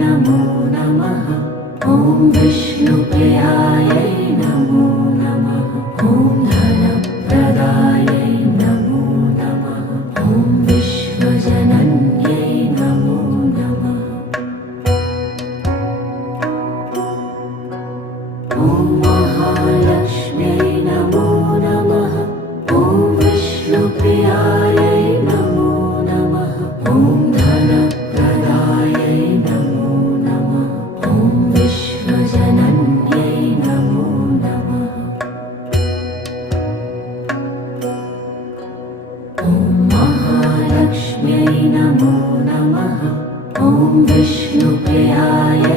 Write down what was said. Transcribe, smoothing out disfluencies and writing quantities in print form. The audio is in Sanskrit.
नमो नमः। ॐ विष्णुप्रियायै नमो नमः। ॐ धनप्रदायै नमो नमः। ॐ विश्वजनन्यै नमो नमः। ॐ महालक्ष्म्यै नमो नमः। ॐ विष्णुप्रियायै नमो नमः। ॐ धनप्रदायै नमो नमः। ॐ विश्वजनन्यै नमो नमः। ॐ महालक्ष्म्यै नमो नमः। ॐ विष्णुप्रियायै